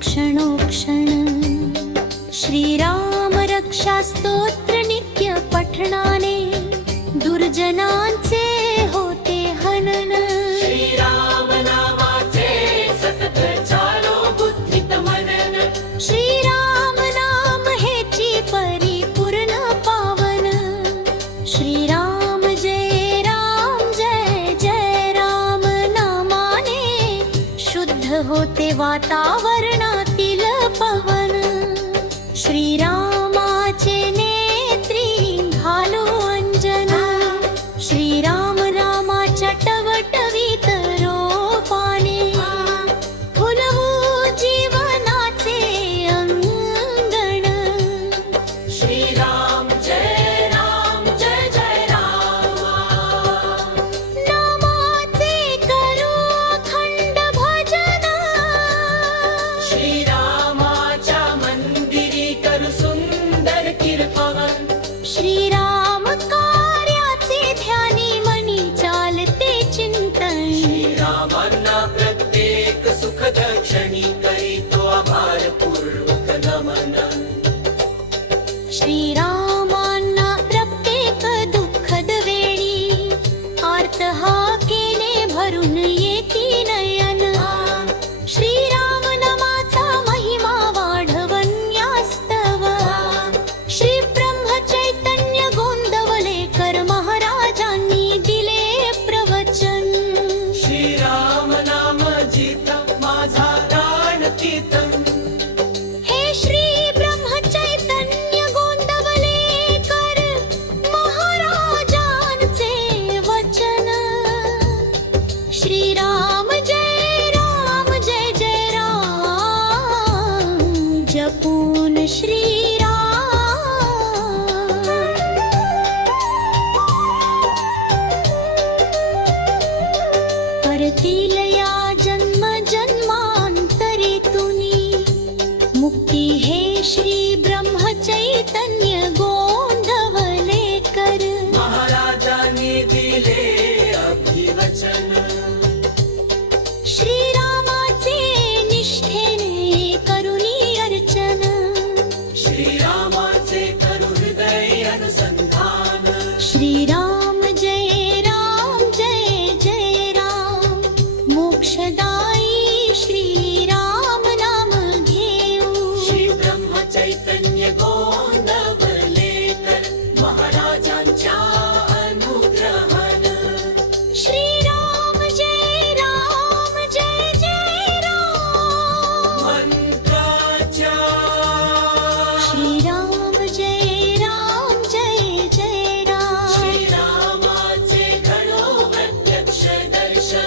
क्षणोक्षण श्रीराम रक्षा स्तोत्र नित्य पठणाने दुर्जनांचे होते हनन। श्रीराम नामाचे सतत चालो बुद्धीत मनन। श्रीराम नाम हेची परिपूर्ण पावन। श्रीराम जय राम नामाने शुद्ध होते वातावरणातील पवन। श्रीरामाचे नेत्री घालो अंजन। श्रीराम रामाच्या टवटवीत रोपाने फुलवू जीवनाचे अंगण। श्रीराम जय राम नामाचे करू अखंड भजन। श्रीरामाच्या मंदिरी करू सुंदर कीर्तन। श्रीराम कार्याचे ध्यानी मनी चालते चिंतन। श्रीरामांना प्रत्येक सुखद क्षणी करीतो आभारपूर्वक नमन। श्रीरामांना प्रत्येक दुःखद वेळी आर्त हाकेने भरून येती नयन। श्रीराम नामाचा महिमा वाढवण्यास्तव श्री ब्रह्म चैतन्य गोंदवलेकर महाराजांनी दिले प्रवचन। श्रीराम नाम जित माझा प्राण तीत। हे श्री ब्रह्म चैतन्य गोंदवलेकर महाराजांचे वचन। श्रीराम जय राम जपून श्रीराम। परतील या जन्म जन्मांतरी तुनी मुक्ती हे श्री ब्रह्म चैतन्य गोंदवलेकर महाराजांनी दिले अभिवचन। श्रीरामाचे निष्ठेने करुणी अर्चन। श्रीरामाचे करू हृदय अनुसंधान। श्रीराम जय राम मोक्षदायी श्रीराम नाम घेऊ। श्री ब्रह्म चैतन्य गोंदवलेकर महाराजांच्या अनुग्रहन। श्रीराम जय राम मंत्राच्या श्रीराम जय राम श्रीरामाचे घडो प्रत्यक्ष दर्शन।